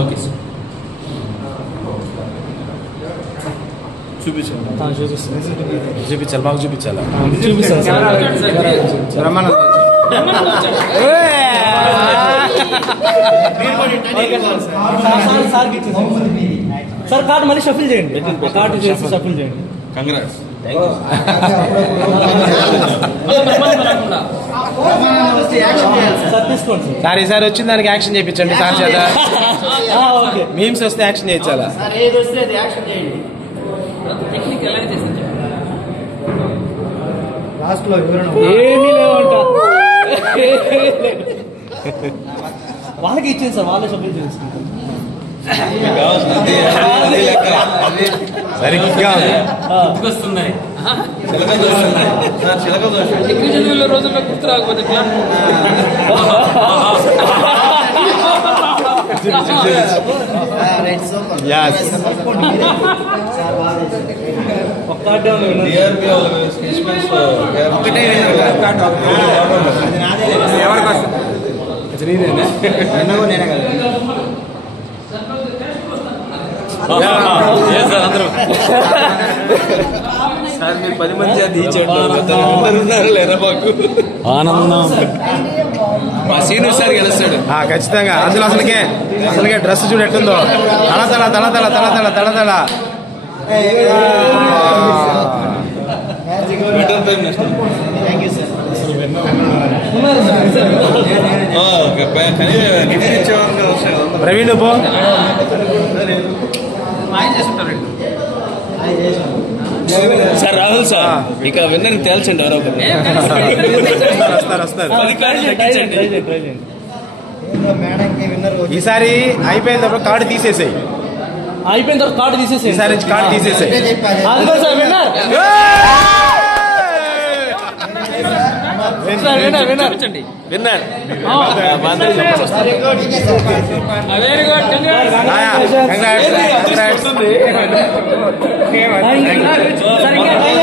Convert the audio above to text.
okay sir చూపించాలి బాగా చూపించాలి సార్ కార్డు మళ్ళీ షఫిల్ చేయండి కార్డు చేసి షఫిల్ చేయండి కంగ్రాట్స్ సార్ తీసుకోండి సార్ ఈసారి వచ్చిన దానికి యాక్షన్ చేయించండి సార్ చేత ఓకే మీమ్స్ వస్తే యాక్షన్ చేయించాలా ఏమీ లేవంట వాళ్ళకి ఇచ్చింది సార్ వాళ్ళే షఫిల్ చేసుకుంటారు సరిగ్గా వస్తున్నాయి రోజుల్లో గుర్తు రాకపోతే సార్ మీరు 10 మంది అది ఉన్నారు లేదా మాకు ఆనందం మా సీను సార్ గెలుస్తాడు ఖచ్చితంగా అందులో అసలుకే డ్రెస్ చూడు ఎట్టుందో తల తల తల తల తల తల తల తల ప్రవీణ్ పో సార్ రాహుల్ సార్ ఇక విన్నర్ తేల్చండి ఎవరో ఈసారి అయిపోయిన తర్వాత కార్డు తీసేసాయి అయిపోయిన తర్వాత కార్డు తీసేసాయి ఈసారి నుంచి కార్డు తీసేసాయి విన్నర్ వెరీ గుడ్